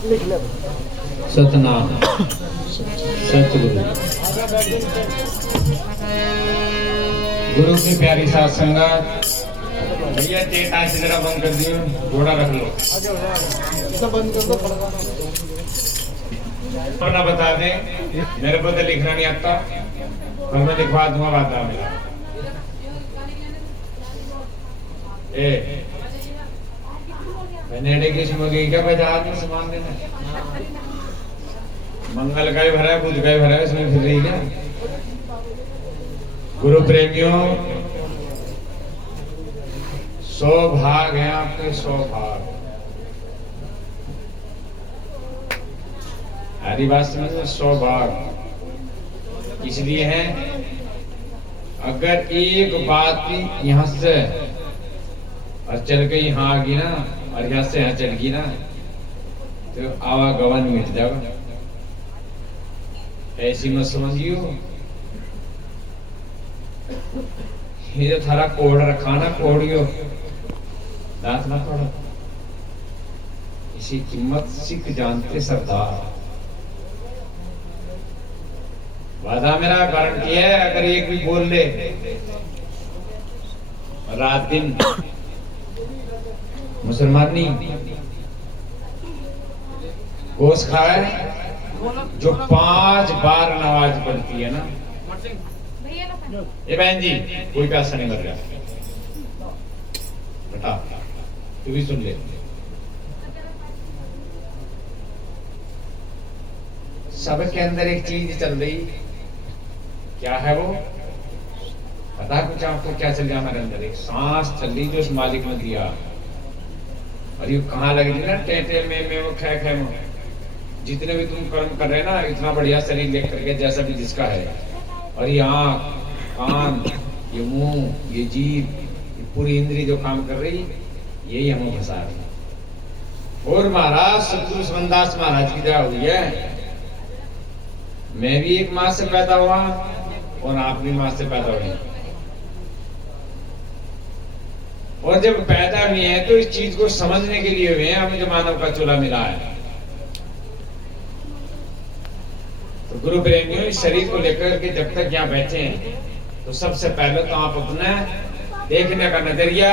सतनाम सतगुरु। गुरु की प्यारी साथ संगत। भैया टेटा से जरा बंद कर दियो, घोड़ा रख लो। वरना बता दें, मेरे को तो लिखना नहीं आता, पर मैं लिखवा दूंगा बात मेरा। मैंने किसी में गई क्या बाजार में सामान लेना? मंगल का ही भरा है, बुध का ही भरा है, इसमें फिर रही क्या? गुरु प्रेमियों, सौभाग्य है आपके, सौभाग्य। हरी बात समझ में, सौभाग्य इसलिए है, अगर एक बात यहां से और चल के यहाँ आ गई ना, और यहाँ से यहाँ चल गई ना, तो आवागमन मिट जाएगा। ऐसी मत समझियो, ये जो थारा कोड रखा ना, कोडियो दांत ना तोड़ो। इसी कीमत सिख जानते सरदार। वादा मेरा गारंटी है, अगर एक भी बोल ले रात दिन मुसलमानी गोश्त खाए, जो 5 बार नमाज पढ़ती है ना, ये बहन जी कोई पैसा नहीं लग रहा बेटा, तू भी सुन ले। सबके अंदर एक चीज चल रही, क्या है वो? पता कुछ आपको क्या चल रहा? हमारे अंदर एक सांस चल रही, जो उस मालिक ने दिया। और ये कहाँ लग रही ना, टेटे में वो खे खे में। जितने भी तुम कर्म कर रहे हैं ना, इतना बढ़िया शरीर लेकर के, जैसा भी जिसका है, और ये आँख, कान, ये मुंह, ये जीभ, ये पूरी इंद्री जो काम कर रही, यही हमें फंसा रही। और महाराज सतगुरु समनदास महाराज की दया हुई है, मैं भी एक माँ से पैदा हुआ और आप भी माँ से पैदा हुए। और जब पैदा हुए हैं तो इस चीज को समझने के लिए हुए हैं, हमें जो मानव का चूल्हा मिला है। तो गुरु प्रेमियों, इस शरीर को लेकर के जब तक यहाँ बैठे हैं, तो सबसे पहले तो आप अपना देखने का नजरिया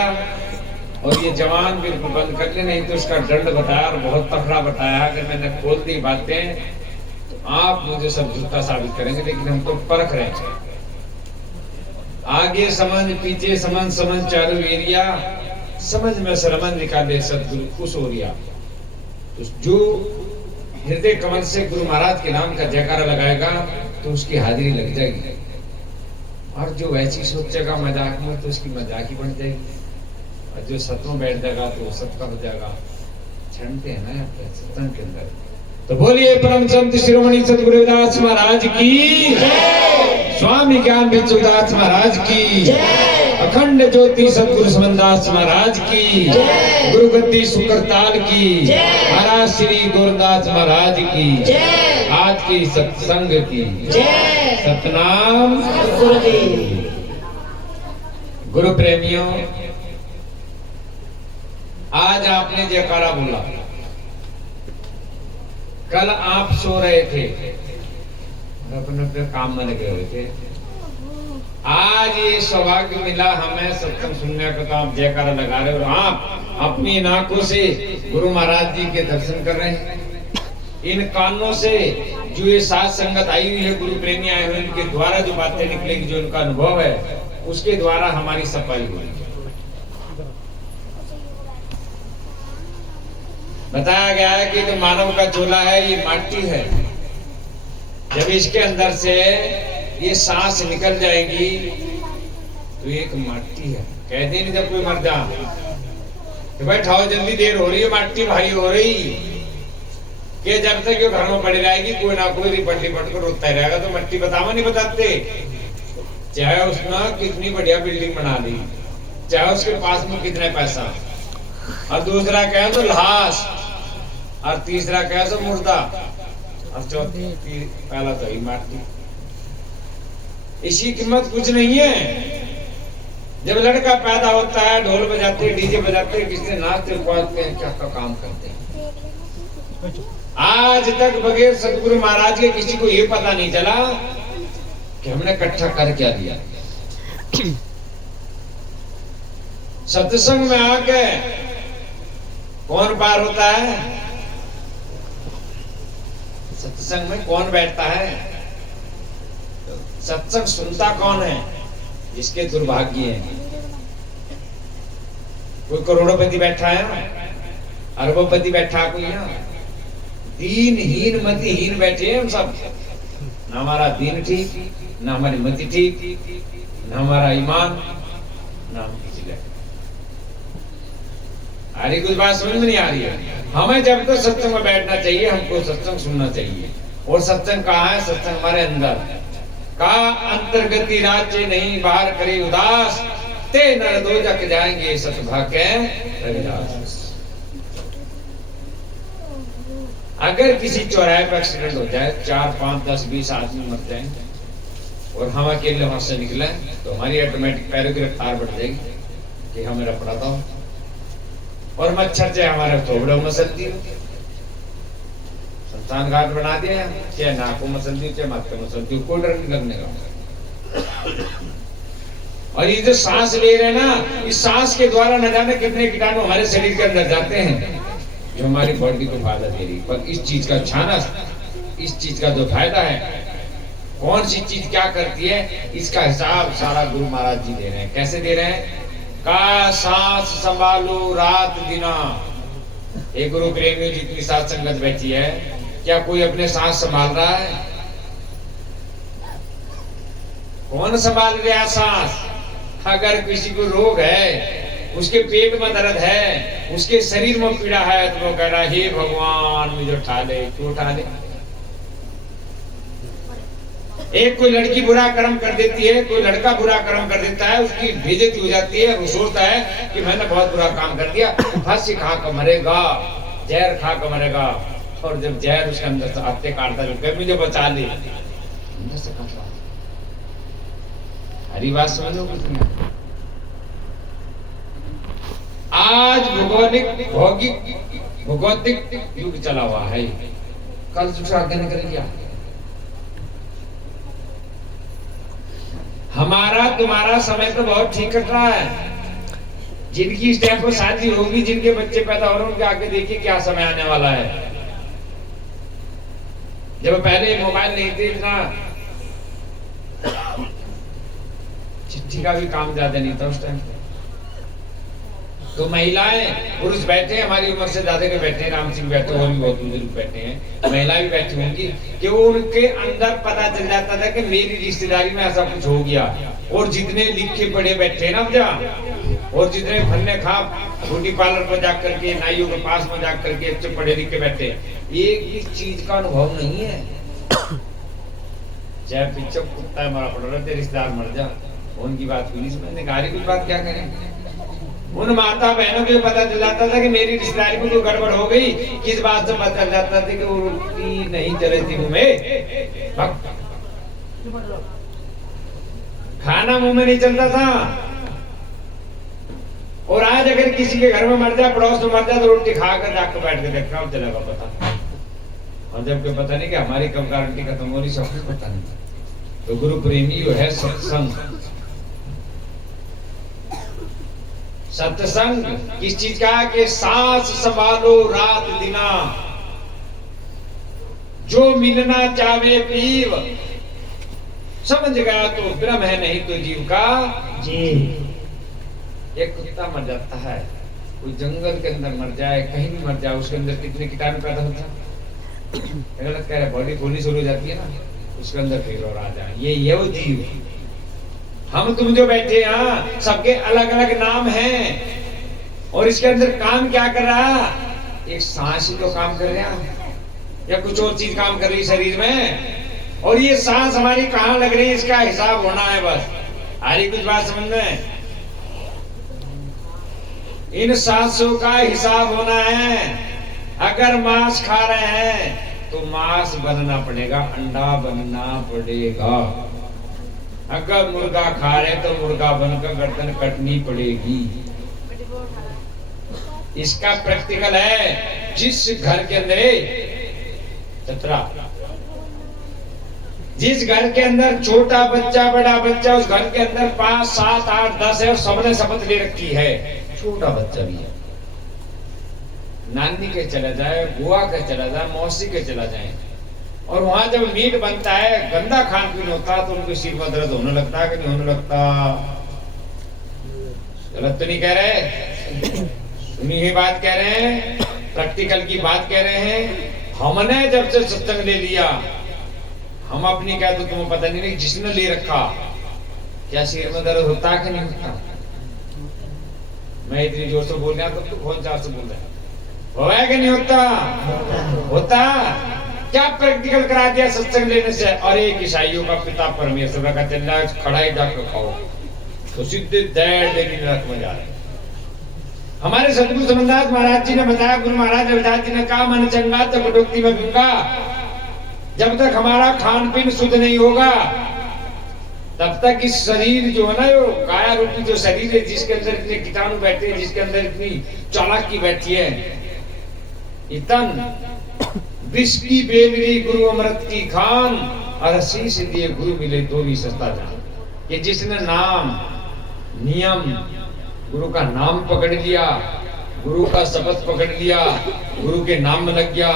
और ये जवान बिल्कुल बंद कर ले, नहीं तो उसका दंड बताया और बहुत तकड़ा बताया। अगर मैंने खोल दी बातें तो आप मुझे सब झूठा साबित करेंगे, लेकिन हम तो परख रहे हैं। आगे समझ, पीछे समझ, समझ चारों एरिया, समझ में सरमन निकाले सदगुरु खुश हो रिया। तो जो हृदय कमल से गुरु महाराज के नाम का जयकारा लगाएगा तो उसकी हाजिरी लग जाएगी। और जो वैसी सोचेगा मजाक में, तो उसकी मजाक ही बन जाएगी। और जो सत्यों बैठ जाएगा तो सत का हो जाएगा। छंटे हैं ना सत्संग के अंदर। तो बोलिए परम संत शिरोमणि सतगुरु रविदास महाराज की जय, स्वामी ज्ञान बिचुदास महाराज की जय, अखंड ज्योति सतगुरु समनदास महाराज की जय, गुरु गद्दी सुकरताल की जय, महाराज श्री गुरुदास महाराज की जय, आज की सत्संग की जय, सतनाम सतगुरु। गुरु प्रेमियों, आज आपने जयकारा बोला, कल आप सो रहे थे, अपने अपने काम में लगे हुए थे। आज ये सौभाग्य मिला हमें सत्संग सुनने का, तो आप जयकारा लगा रहे हो और आप अपनी आंखों से गुरु महाराज जी के दर्शन कर रहे हैं। इन कानों से जो ये साथ संगत आई हुई है, गुरु प्रेमी आए हुए, इनके द्वारा जो बातें निकलेगी, जो उनका अनुभव है, उसके द्वारा हमारी सफाई हुई। बताया गया है कि जो मानव का चोला है, ये माटी है। जब इसके अंदर से ये सांस निकल जाएगी तो एक माटी है। कहते नहीं जब कोई मर जा तो भाई ठाओ, जल्दी देर हो रही है, माटी भारी हो रही, कि जब तक ये घर में पड़ी रहेगी, कोई ना कोई रिपट लिपट कर रोता ही रहेगा। तो मट्टी बतावा नहीं बताते, चाहे उसने कितनी बढ़िया बिल्डिंग बना ली, चाहे उसके पास में कितने पैसा, और दूसरा कहे तो लाश, और तीसरा कहे तो मुर्दा, और चौथी पहला तो ही माटी। इसी कीमत कुछ नहीं है। जब लड़का पैदा होता है, ढोल बजाते, डीजे बजाते, किसी नाचते, पाते हैं, क्या काम करते हैं। आज तक बगैर सतगुरु महाराज के किसी को ये पता नहीं चला कि हमने इकट्ठा कर क्या दिया। सत्संग में आके कौन पार होता है? सत्संग में कौन बैठता है? सत्संग सुनता कौन है? जिसके दुर्भाग्य है। कोई करोड़पति बैठा है, अरबपति बैठा कोई यहाँ, दीनहीन मतिहीन बैठे हैं हम सब। ना हमारा दीन ठीक, ना हमारी मति ठीक, ना हमारा ईमान, ना हम किसी का। अरे कुछ बात समझ में नहीं आ रही है। हमें जब तक सत्संग में बैठना चाहिए, हमको सत्संग सुनना चाहिए। और सत्संग कहाँ है? सत्संग हमारे अंदर का। अंतर्गति राज्य नहीं बाहर करे उदास, ते नर दो जग जाएंगे सतभाग्य रविदास। अगर किसी चौराहे पर एक्सीडेंट हो जाए, 4, 5, 10, 20 आदमी मर जाए और हम अकेले वहां से निकले, तो हमारी ऑटोमेटिक पैरों की रफ्तार बढ़ जाएगी कि हाँ मेरा पड़ा था। और मच्छर चाहे हमारे थोबड़े मसलती हो, शमशान घाट बना दिया, चाहे नाकों मसलती हो, चाहे माथे मसलती हो, कोई डर नहीं लगने का। और ये जो सांस ले रहे हैं ना, इस सांस के द्वारा न जाने कितने कीटाणु हमारे शरीर के अंदर जाते हैं, जो हमारी बॉडी को फायदा दे रही। पर इस चीज का छाना, इस चीज का जो फायदा है, कौन सी चीज क्या करती है, इसका हिसाब सारा गुरु महाराज जी दे रहे हैं। कैसे दे रहे हैं? का सांस संभालो रात दिना। एक गुरु प्रेमी जितनी साथ संगत बैठी है, क्या कोई अपने सांस संभाल रहा है? कौन संभाल रहा सांस? अगर किसी को रोग है, उसके पेट में दर्द है, उसके शरीर में पीड़ा है, तो वो कह रहा है हे भगवान मुझे उठा ले। क्यों उठा ले? एक कोई लड़की बुरा कर्म कर देती है, कोई लड़का बुरा कर्म कर देता है, उसकी बेइज्जती हो जाती है, वो सोचता है कि मैंने बहुत बुरा काम कर दिया, फांसी खा कर मरेगा, जहर खा कर मरेगा। और जब जहर उसके अंदर से आते काटता है, मुझे बचा ले। हरी बात समझो कुछ नहीं। आज भौगोलिक युग चला हुआ है, कल दूसरा आगे निकल गया। हमारा तुम्हारा समय तो बहुत ठीक कट रहा है। जिनकी इस टाइम पर शादी होगी, जिनके बच्चे पैदा हो रहे हैं, उनके आगे देखिए क्या समय आने वाला है। जब पहले मोबाइल नहीं थे, इतना चिट्ठी का भी काम ज्यादा नहीं था उस टाइम। तो महिलाएं पुरुष बैठे, हमारी उम्र से ज्यादा के बैठे हैं, राम सिंह बैठे, और भी बहुत बुजुर्ग बैठे हैं, महिला भी बैठी होंगी, कि वो उनके अंदर पता चल जाता था कि मेरी रिश्तेदारी में ऐसा कुछ हो गया। और जितने लिखे पढ़े बैठे ना जहाँ, और जितने फन्ने खा ब्यूटी पार्लर पर जा करके, नाइयों के पास में जा करके अच्छे पढ़े लिखे बैठे, एक भी चीज का अनुभव नहीं है। चाहे पीछे कुत्ता है मरा पड़ रहा है, रिश्तेदार मर जा, उनकी बात पुलिस में गाड़ी की बात क्या करें। उन माता बहनों को पता चल जाता था कि मेरी रिश्तेदारी में कोई गड़बड़ हो गई, किस बात से पता चल जाता था कि वो रोटी नहीं चले थी मुंह में, खाना मुंह में नहीं चलता था। और आज अगर किसी के घर में मर जाए, पड़ोस में मर जाए, तो रोटी खाकर जाकर बैठ के देखा चलेगा पता। और जबकि पता नहीं कि हमारी कब गारंटी खत्म हो रही, सब कुछ पता नहीं। तो गुरु प्रेमी है सत्संग। सत्संग किस चीज का? कि सांस संभालो रात दिना, जो मिलना चाहे पीव, समझ गया तो ब्रह्म है, नहीं तो जीव का जी। एक कुत्ता मर जाता है, कोई जंगल के अंदर मर जाए, कहीं भी मर जाए, उसके अंदर कितने कीटाणु पैदा होते हैं। गलत कह रहे, बॉडी फूलनी शुरू हो जाती है ना, उसके अंदर फिर और आ जाए, ये वो जीव। हम तुम जो बैठे यहाँ, सबके अलग अलग नाम हैं, और इसके अंदर काम क्या कर रहा? एक सांस ही तो काम कर रहा है, या कुछ और चीज काम कर रही शरीर में। और ये सांस हमारी कहाँ लग रही है, इसका हिसाब होना है बस। आरी कुछ बात समझ में? इन सांसों का हिसाब होना है। अगर मांस खा रहे हैं तो मांस बनना पड़ेगा, अंडा बनना पड़ेगा। अगर मुर्गा खा रहे तो मुर्गा बनकर गर्दन कटनी पड़ेगी। इसका प्रैक्टिकल है जिस घर के अंदर चतरा, जिस घर के अंदर छोटा बच्चा बड़ा बच्चा, उस घर के अंदर 5, 7, 8, 10 है और सबने शपथ ले रखी है, छोटा बच्चा भी है, नानी के चला जाए, बुआ के चला जाए, मौसी के चला जाए, और वहां जब मीट बनता है, गंदा खान पीन होता है, तो उनके सिर में दर्द होने लगता है कि नहीं होने लगता? गलत तो नहीं कह रहे, सुनी हुई बात कह रहे हैं, प्रैक्टिकल की बात कह रहे हैं। हमने जब से सत्संग ले लिया, हम अपनी कहते तो तुम्हें पता नहीं, जिसने ले रखा क्या सिर में दर्द होता है कि नहीं होता? मैं इतनी जोर से बोल रहा तब तो कौन चार से बोल रहा है कि नहीं होता? होता। क्या प्रैक्टिकल करा दिया सत्संग लेने से? और एक ईसाइयों का पिता परमेश्वर का चल रहा है, खड़ा ही जाकर खाओ तो सीधे दैट लेकिन नरक में जा रहे। हमारे सदगुरु समन्दास महाराज जी ने बताया, गुरु महाराज रविदास जी ने कहा, मन चंगा तो कटोक्ति में बिका। जब तक हमारा खान पीन शुद्ध नहीं होगा, तब तक इस शरीर जो है ना, यो काया रूपी जो शरीर है, जिसके अंदर इतने कीटाणु बैठे हैं, जिसके अंदर इतनी चालाकी बैठी है, इतन विष की बेलरी गुरु अमृत की खान, और शीश दिए गुरु मिले तो भी सस्ता जान। कि जिसने नाम नियम गुरु का नाम पकड़ लिया, गुरु का शपथ पकड़ लिया, गुरु के नाम में लग गया,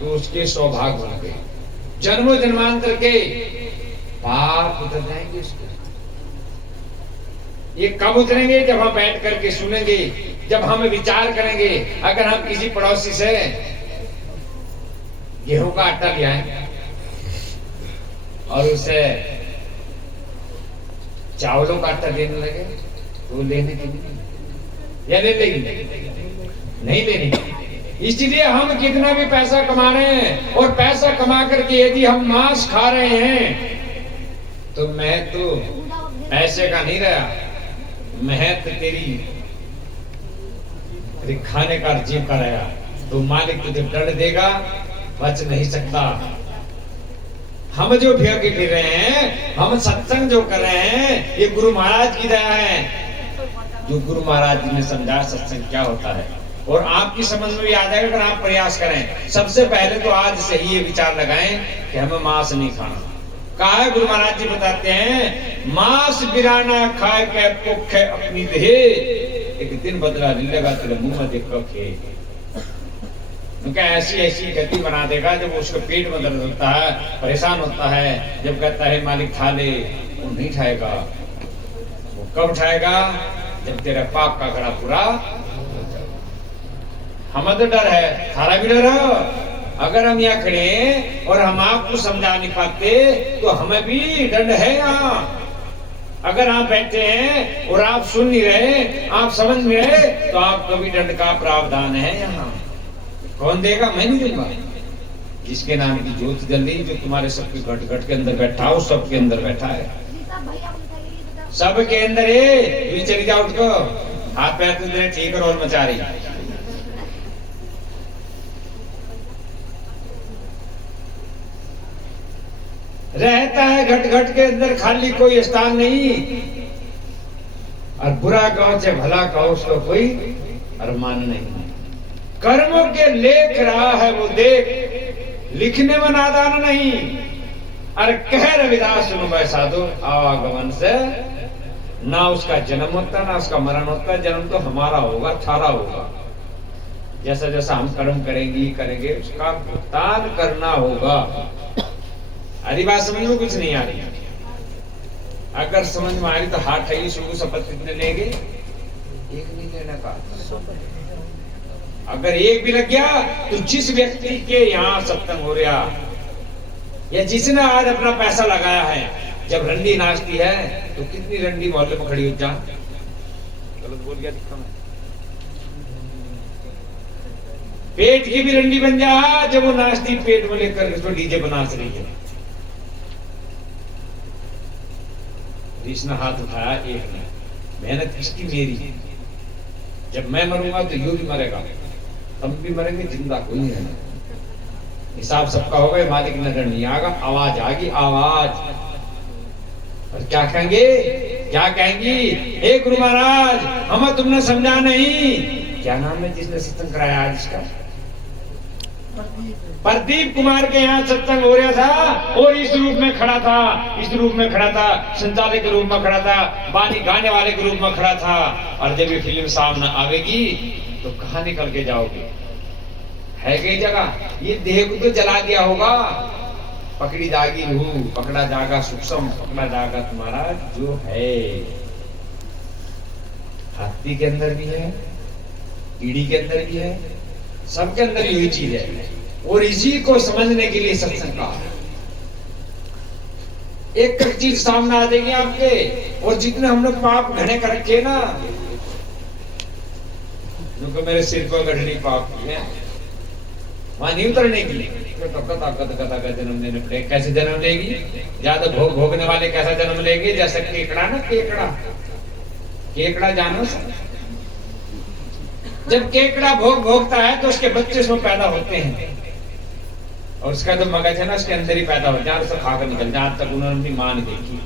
तो उसके सौभाग्य बन गए। जन्मों जन्मांतर के पाप उतर जाएंगे उसके। ये कब उतरेंगे? जब हम बैठ करके सुनेंगे, जब हम विचार करेंगे। अगर हम किसी पड़ोसी से गेहूं का आटा ले आए और उसे चावलों का आटा देने लगे, तो लेने के लिए या ले लेंगे? नहीं लेने। इसलिए हम कितना भी पैसा कमा रहे हैं, और पैसा कमा करके यदि हम मांस खा रहे हैं, तो मैं तो पैसे का नहीं रहा, मैं तो तेरी खाने का जीव का रहा। तो मालिक तुझे दंड देगा, बच नहीं सकता। हम जो फिर रहे हैं, हम सत्संग जो कर रहे हैं, ये गुरु महाराज की दया है। जो गुरु महाराज जी ने समझा सत्संग क्या होता है, और आपकी समझ में भी आ जाएगा अगर आप प्रयास करें। सबसे पहले तो आज से ही ये विचार लगाएं कि हमें मांस नहीं खाना। कहा है गुरु महाराज जी बताते हैं, मांस बिराना खाए के भूखे अपनी देह, एक दिन बदला नहीं लगा तेरे मुंह में देख रखे। उनका ऐसी गति बना देगा, जब उसको पेट में दर्द होता है, परेशान होता है, जब कहता है मालिक खा ले, वो नहीं खाएगा। वो कब खाएगा? जब तेरा पाप का घड़ा पूरा। हमें तो डर है, थारा भी डर है। अगर हम यहाँ खड़े हैं और हम आपको समझा नहीं पाते, तो हमें भी दंड है यहाँ। अगर आप बैठे हैं और आप सुन नहीं रहे, आप समझ नहीं रहे, तो आपको भी दंड का प्रावधान है यहाँ। कौन देगा? मैं नहीं दूंगा। जिसके नाम की ज्योत जल रही, जो तुम्हारे सबके घट घट के अंदर बैठा हो, सबके अंदर बैठा है, सबके अंदर है। चली जाओ, उठ को हाथ पैर तुझे ठीक और मचा रही। रहता है घट घट के अंदर, खाली कोई स्थान नहीं। और बुरा कहो चाहे भला कहो, उसको कोई अरमान नहीं। कर्मों के लेख रहा है वो देख, लिखने में नादान नहीं। अरे कह रविदास सुनो वैसा दो, आवागमन से ना उसका जन्म होता ना उसका मरण होता। जन्म तो हमारा होगा, थारा होगा। जैसा जैसा हम कर्म करेंगे उसका भुगतान करना होगा। अरे बात समझ में कुछ नहीं आ रही? अगर समझ में आ रही तो हाथ है शुरू शपथ कितने लेंगे? एक नहीं लेना का। अगर एक भी लग गया तो जिस व्यक्ति के यहाँ सत्संग हो रहा, या जिसने आज अपना पैसा लगाया है, जब रंडी नाचती है तो कितनी रंडी मोहल्ले में खड़ी हो जा। गलत बोल गया, दिखा मैं। पेट की भी रंडी बन जा जब वो नाचती, पेट में लेकर उसको डीजे बना रही है। इसने हाथ उठाया, एक ने। मेहनत किसकी? मेरी। जब मैं मरूंगा तो यू भी मरेगा, हम भी मरेंगे, जिंदा कोई नहीं रहना। हिसाब सबका होगा, मालिक नजर नहीं आएगा। आवाज आ गई, आवाज। और क्या कहेंगे, क्या कहेंगी? हे गुरु महाराज, हमें तुमने समझा नहीं। क्या नाम है जिसने सत्संग कराया आज इसका? प्रदीप कुमार के यहाँ सत्संग हो रहा था और इस रूप में खड़ा था, इस रूप में खड़ा था, संचालक के रूप में खड़ा था, बानी गाने वाले के रूप में खड़ा था। और जब ये फिल्म सामने आवेगी तो कहाँ निकल के जाओगे? है कई जगह ये देह को तो जला दिया होगा। पकड़ी जागी रूह, पकड़ा जागा सूक्ष्म, पकड़ा जागा तुम्हारा जो है। हाथी के अंदर भी है, कीड़ी के अंदर भी है, सबके अंदर यही चीज है। और इसी को समझने के लिए सत्संग का एक चीज सामने आ जाएगी आपके। और जितने हम लोग पाप घने कर रखे ना, जो मेरे सिर पर गढ़नी पाप की है, वहां नहीं उतरने की जन्म लेने पड़े। कैसे जन्म लेगी? ज्यादा भोग भोगने वाले कैसा जन्म लेंगे? जैसे केकड़ा ना, केकड़ा, केकड़ा जानो सब। जब केकड़ा भोग भोगता है तो उसके बच्चे उसमें पैदा होते हैं और उसका जो मगज है ना उसके अंदर ही पैदा हो, जहां से खाकर निकल, जहां तक उन्होंने अपनी मां नहीं देखी।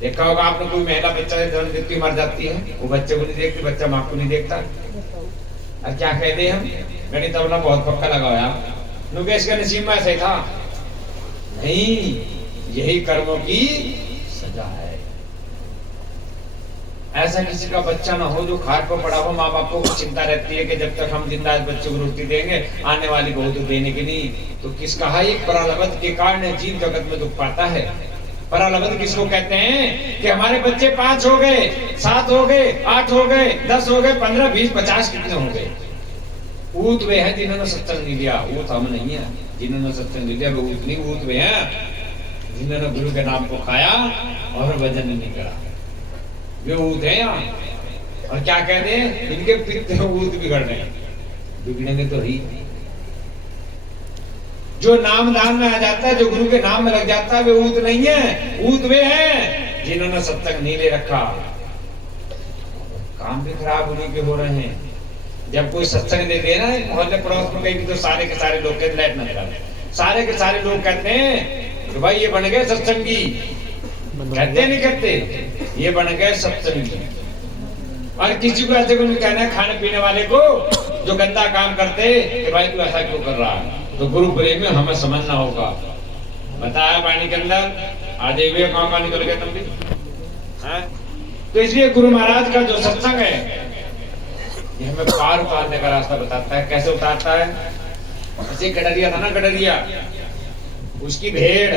देखा होगा आपने, कोई महिला बच्चा जन्म देती हुई मर जाती है, वो बच्चे को नहीं देखती, बच्चा मां को नहीं देखता। और क्या कहते हैं हम, गणित तबला बहुत पक्का लगा हुआ। नुकेश का नसीब में ऐसा ही था। नहीं, यही कर्मों की सजा है। ऐसा किसी का बच्चा ना हो जो खाट पर पड़ा हो, माँ बाप को चिंता रहती है कि जब तक हम जिंदा बच्चों को रोटी देंगे, आने वाली बहू तो देने की नहीं। तो किस कहा, एक परालब्ध के कारण जीव जगत में दुख पाता है। परालब्ध किसको कहते हैं? कि हमारे बच्चे 5 हो गए, 7 हो गए, 8 हो गए, 10 हो गए, 15, 20, 50 कितने हो गए। ऊत वे हैं जिन्होंने सत्संग नहीं लिया, ऊत हम नहीं है। जिन्होंने सत्संग नहीं लिया वो ऊत नहीं, ऊत वे हैं जिन्होंने गुरु के नाम को खाया और वजन नहीं करा, वे ऊत है यहाँ। और क्या कहते हैं, इनके पित्त ऊत बिगड़ रहे हैं, बिगड़ेंगे तो ही। जो नाम दान में आ जाता है, जो गुरु के नाम में लग जाता है, वे ऊत नहीं है। ऊत वे हैं जिन्होंने सत्संग नहीं ले रखा। काम भी खराब उन्हीं के हो रहे हैं। जब कोई सत्संग देते हैं ना मोहल्ले पड़ोस में कहीं भी, तो सारे के सारे लोग कहते लाइट न चला, सारे के सारे लोग कहते हैं कि भाई ये बन गए सत्संगी। कहते नहीं कहते, ये बन गए सत्संगी। और किसी को ऐसे को कहना है खाने पीने वाले को जो गंदा काम करते कि भाई तू ऐसा क्यों कर रहा है। तो गुरु प्रेम में हमें समझना होगा। बताया पानी के अंदर आधे हुए कहां निकल गए तुम भी है? तो इसलिए गुरु महाराज का जो सत्संग है ये हमें पार उतारने का रास्ता बताता है। कैसे उतारता है? जैसे गडरिया था ना, गडरिया, उसकी भेड़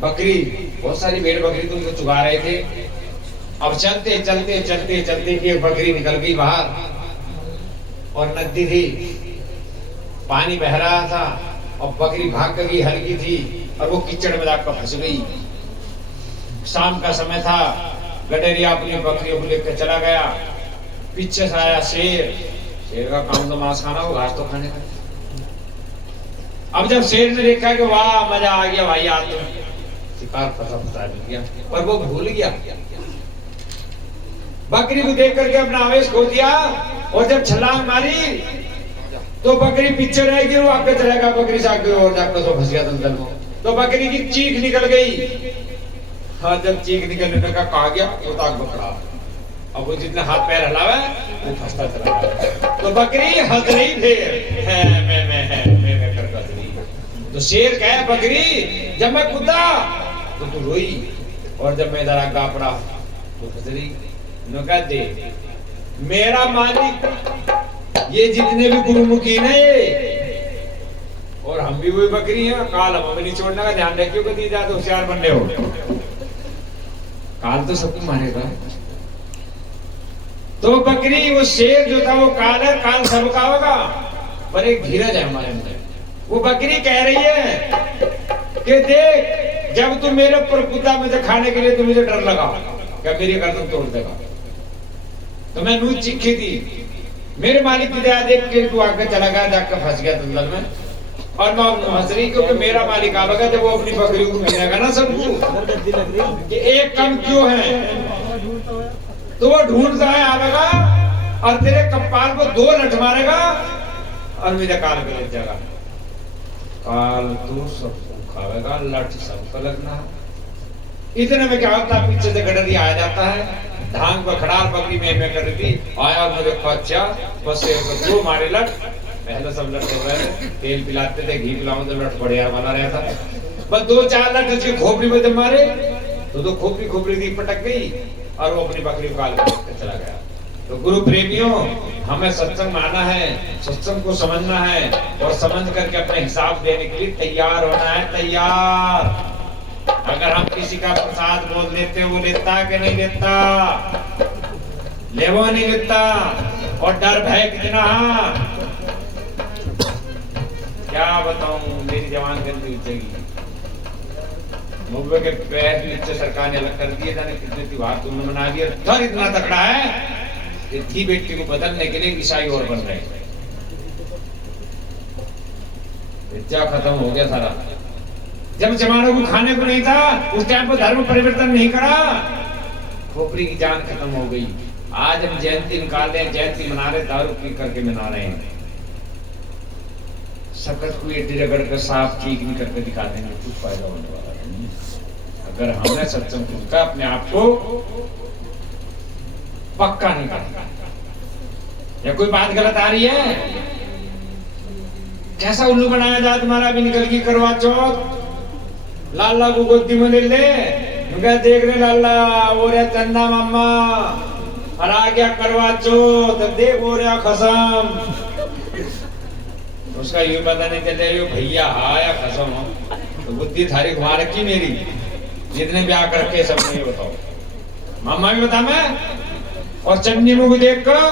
बकरी, बहुत सारी भेड़ बकरी तुमको चुगा रहे थे। अब चलते चलते चलते चलते एक बकरी निकल गई बाहर और नदी थी, पानी बह रहा था और बकरी भाग गई, हल्की थी और वो कीचड़ में जाकर फंस गई। शाम का समय था, गडरिया अपनी बकरियों को लेकर चला गया। पीछे से आया शेर। शेर का काम तो मांस खाना हो, घास तो खाने का। अब जब शेर ने देखा कि वाह मजा आ गया भाई, आज तो शिकार फंसा गया, पर वो भूल गया। बकरी को देख करके अपना आवेश खो दिया और जब छलांग मारी तो बकरी पीछे रहेगी, वो आगे चलेगा, बकरी से आगे और जाकर तो फंस गया दलदल में। तो बकरी की चीख निकल गई। हाँ, जब चीख निकलने का कहा गया वो ताक पकड़ा। अब वो जितने हाथ पैर हलावे वो फंसता चला गया। तो बकरी हंस रही फिर मैं कर हंस रही। तो शेर कहे बकरी जब मैं कूदा तो तू रोई और जब मैं इधर आगा पड़ा तो हंस रही। कह दे मेरा मालिक ये जितने भी गुरुमुखी ने और हम भी वही बकरी हैं, काल हमें नहीं छोड़ने का ध्यान रखियो, कभी ज्यादा होशियार बन रहे हो। काल तो सबको मारेगा। तो बकरी, वो शेर जो था वो काल है, काल सबका होगा, पर एक धीरज है हमारे अंदर। वो बकरी कह रही है कि देख जब तू मेरे ऊपर कूदा मुझे खाने के लिए, तो मुझे डर लगा क्या मेरी गर्दन तोड़ देगा, तो मैं नूच चीखी थी। मेरे मालिक की दया देख के तू आगे चला गया, जाकर फंस गया दलदल में। और मैं हंस रही क्योंकि मेरा मालिक आवेगा जब वो अपनी बकरी को मिलेगा ना सबको कि एक कम क्यों है, तो वो ढूंढता है आवेगा और तेरे कपाल को 2 लठ मारेगा और मुझे काल पे लग जाएगा। काल तो सबको खावेगा, लठ सबको लगना। इतने में क्या होता है, पीछे से गडरिया आ जाता है, धान पर खड़ा बकरी में कर रही थी, आया और मुझे अच्छा बस 2 मारे लठ, पहले सब लट हो गए, तेल पिलाते थे, घी पिलाओ तो लट बढ़िया वाला रहता था। बस 2-4 लट उसकी खोपड़ी में जब मारे तो खोपड़ी दी पटक गई और वो अपनी बकरी काल के चला गया। तो गुरु प्रेमियों, हमें सत्संग माना है, सत्संग को समझना है और समझ करके अपने हिसाब देने के लिए तैयार होना है, तैयार। अगर हम किसी का प्रसाद बोल देते, वो लेता कि नहीं लेता? ले वो नहीं लेता। और डर भय कितना, क्या बताऊं, मेरी जवान गंदी उठेगी। मुंबई के पैर नीचे सरकार ने अलग कर दिए, जाने कितने त्योहार तुमने मना दिया। डर इतना तकड़ा है कि थी बेटी को बदलने के लिए ईसाई और बन रहे। विद्या खत्म हो गया सारा। जब जमानों को खाने को नहीं था, उस टाइम पर धर्म परिवर्तन नहीं करा, खोपड़ी की जान खत्म हो गई। आज हम जयंती निकाल रहे हैं, जयंती मना रहे, दारू पी करके मना रहे हैं। सकत को एडी रगड़ कर साफ ठीक नहीं करके दिखा देंगे, कुछ फायदा होने वाला नहीं। अगर हमने सत्संग का अपने आप को पक्का नहीं करना, या कोई बात गलत आ रही है, कैसा उल्लू बनाया जाए तुम्हारा भी निकल की करवा चौथ। लाला को गोदी में ले ले, देख रहे लाला वो रे चंदा मामा और आ गया करवा चौथ, देख हो रहा खसम। उसका ये पता नहीं चल रहा भैया हा या खसम हो, तो बुद्धि थारी घुमा रखी मेरी। जितने ब्याह करके सब नहीं बताओ, मामा भी बता मैं, और चन्नी मुंह देख कर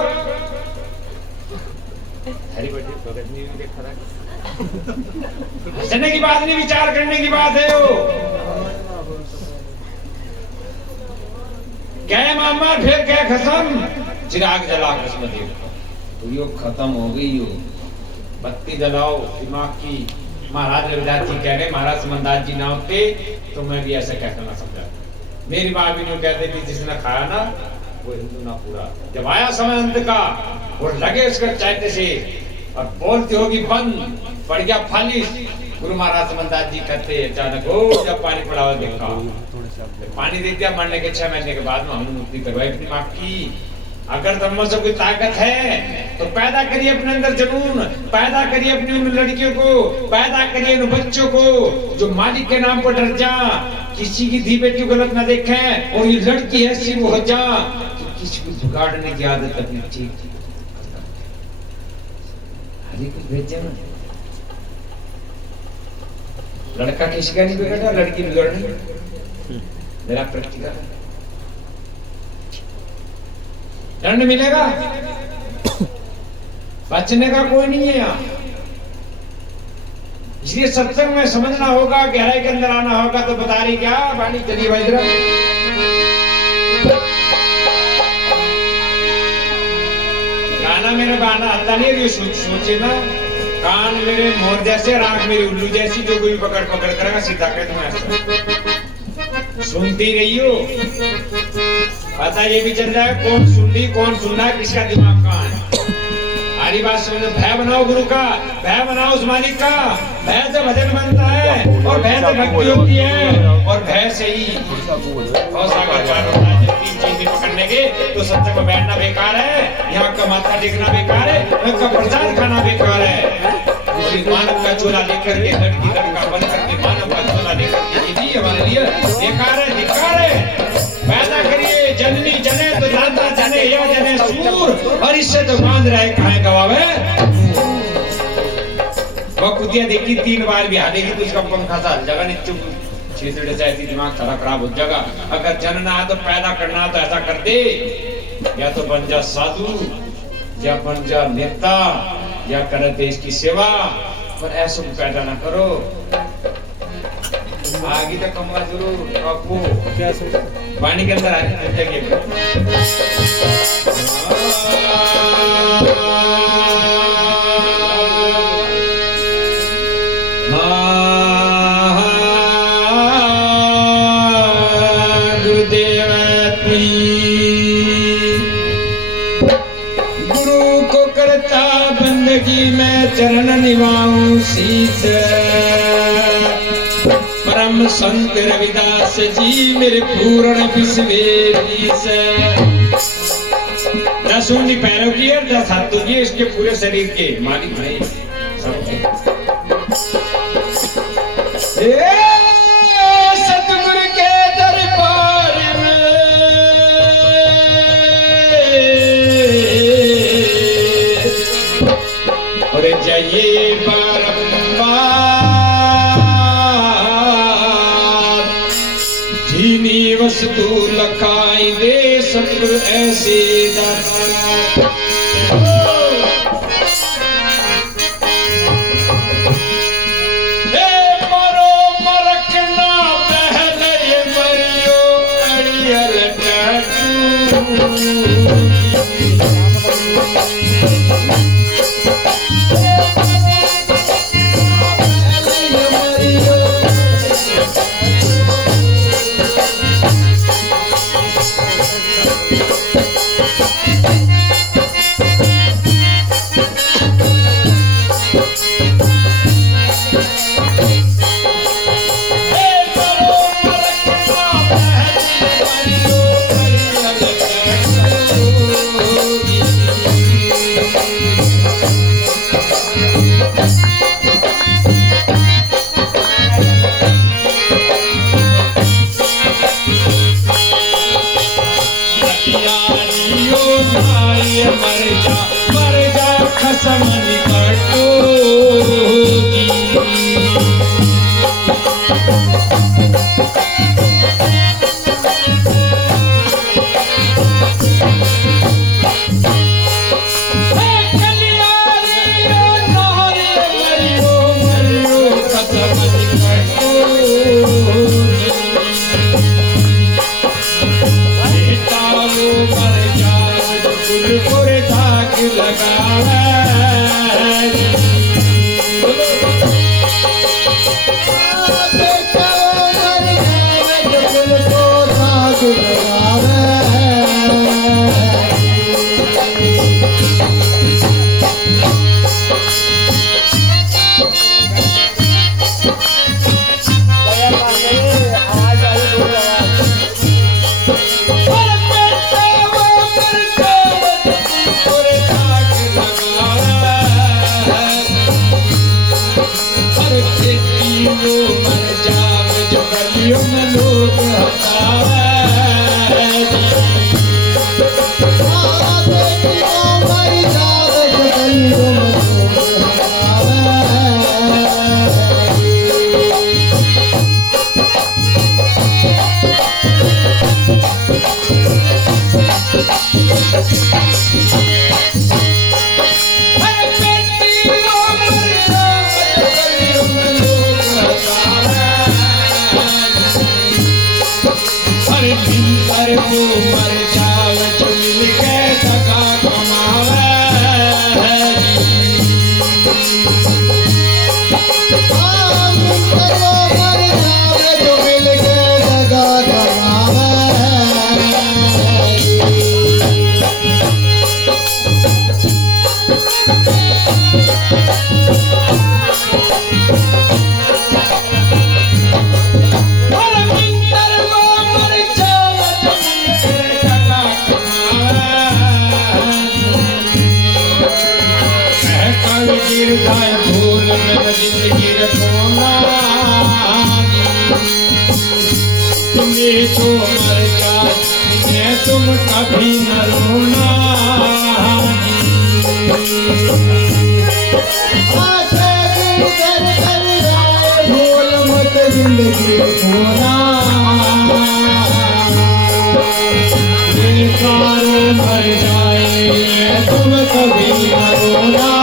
हंसने की बात नहीं, विचार करने की बात है। वो क्या मामा फिर क्या खसम, चिराग जला कसम दे तो यो खत्म हो गई। यो बत्ती जलाओ दिमाग की। महाराज रविदास जी कह रहे, महाराज समनदास जी ना होते तो मैं भी ऐसा कहता ना समझा। मेरी बात भी नहीं कहते कि जिसने खाया ना वो हिंदू ना पूरा। जब आया समय अंत का और लगे उसका चैत्य से और बोलती होगी बंद, पड़ गया फालिश। गुरु महाराज समनदास जी कहते अचानक हो जब पानी पड़ा हुआ देखा, पानी दे दिया, मरने के 6 महीने के बाद में हमने मुक्ति करवाई अपनी माँ की। अगर तुम में से कोई ताकत है तो पैदा करिए अपने अंदर जुनून, पैदा करिए अपनी उन लड़कियों को, पैदा करिए उन बच्चों को जो मालिक के नाम पर डर जा, किसी की धी बेटी गलत ना देखें, और ये लड़की ऐसी वो हो जा कि किसी को जुगाड़ने की आदत अपनी ठीक कुछ भेजे ना। लड़का किसी का नहीं बिगड़ना, लड़की बिगड़नी। मेरा प्रैक्टिकल दंड मिलेगा, बचने का कोई नहीं है यहाँ। इसलिए सत्संग में समझना होगा, गहराई के अंदर आना होगा। तो बता रही क्या वाणी, चलिए भाई जरा गाना मेरा गाना आता नहीं है, सोचे ना कान मेरे मोर जैसे, आंख मेरी उल्लू जैसी, जो कोई पकड़ करेगा सीधा कर दूंगा। सुनती रही हो, पता ये भी चल रहा है कौन सुन रही कौन सुन रहा है, किसका दिमाग कहाँ है। हरी बात समझो, भय बनाओ गुरु का, भय बनाओ उस मालिक का। भय से भजन बनता है और भय से भक्ति होती है, और भय से ही बहुत सागर पार होता है। जब 3 चीजें पकड़ने के तो सत्संग में बैठना बेकार है, यहाँ का माथा टेकना बेकार है, यहाँ का प्रसाद खाना बेकार है। मानव का चोला लेकर के लड़की लड़का बन करके मानव का चोला लेकर के जी हमारे लिए बेकार है, धिक्कार है। पैदा करिए जननी जने तो दाता जने या जने सूर, और इससे तो बांध रहे कहाँ गवावे। वो कुतिया देखी 3 बार भी हालेगी तो उसका पंखा सा जगह नहीं, चुप छेतड़े चाहती, दिमाग सारा खराब हो जाएगा। अगर जनना है तो पैदा करना है तो ऐसा कर दे, या तो बन जा साधु, या बन जा नेता, या करे देश की सेवा, पर ऐसा पैदा ना करो। आगे तक कमवा जरूर आपको पानी के अंदर आगे गुरुदेव गुरु को करता बंदगी में चरण निभाऊं शीश। परम संत रविदास जी मेरे पूर्ण विश्वेश। 10 उंगली पैरों की है, 10 हाथों की है, इसके पूरे शरीर के मालिक भाई सबके। सतगुरु के दरबार में और जाइए बारंबार, जीनी वस्तु लखाई दे सतगुरु ऐसे दाता। मर जा खसम निकटोगी। तुम कभी न रोना, भूल मत जिंदगी खोना, बेकारों मर जाए तुम कभी न रोना।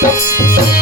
है।